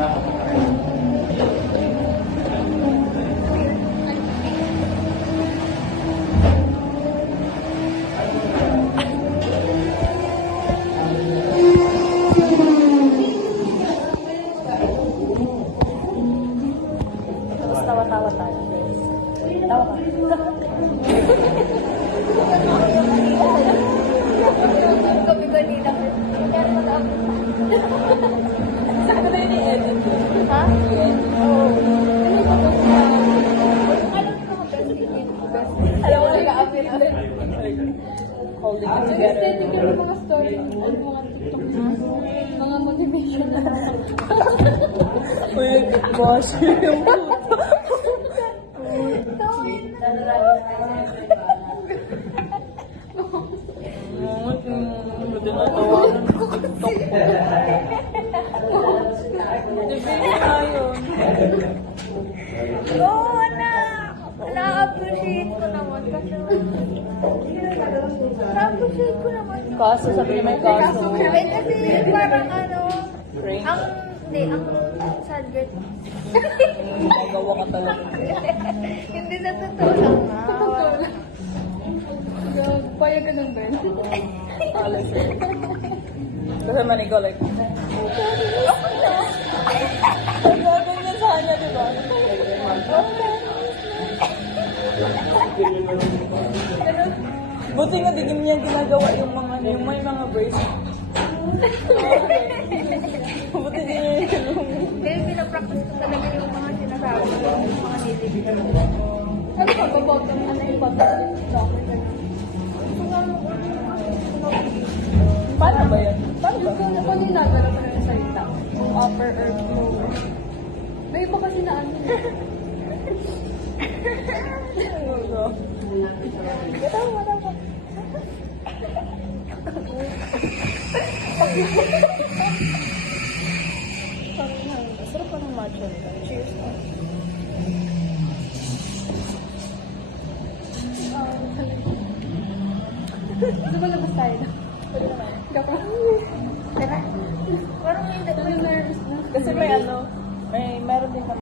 Tapos tawa-tawa tayo, guys. Tawa ka. Kami kanina. Saan ko na yun i-edit? Ha? Oo. Alam mo, nag-a-appear na rin. Holding it together. Yung mga story, mga TikTok na, mga motivation na. Uy, boss. Yung buti na tawanan. TikTok po. Dibili na yun. Oo na! Na-appreciate ko naman kasi na-appreciate ko naman. Kaso, sabi niya may kaso. Ay, kasi parang ano, Prank. ang subject. Magawa ka talaga. Hindi sa totoo lang na. Payag ka nun din. Alas eh. Kasi man ikaw like, ang gagawin niya sa kanya, di ba? Buti nga di niya ginagawa yung mga, yung may mga braces. Buti di niya yung Dahil pinapractice ko talaga yung mga sinasabi ko, yung mga nilibig ko. Ano ba, babottom? Ano yung bottom? Paano ba yan? Paano ba? Kung yung nagano ko na yung salita, yung upper or lower. May iba kasi na ano. Sarap pa ng matcha nila. Cheers. Gusto mo labas tayo na? Gaka. Tara. Parang may nervous na. Kasi may ano, may meron din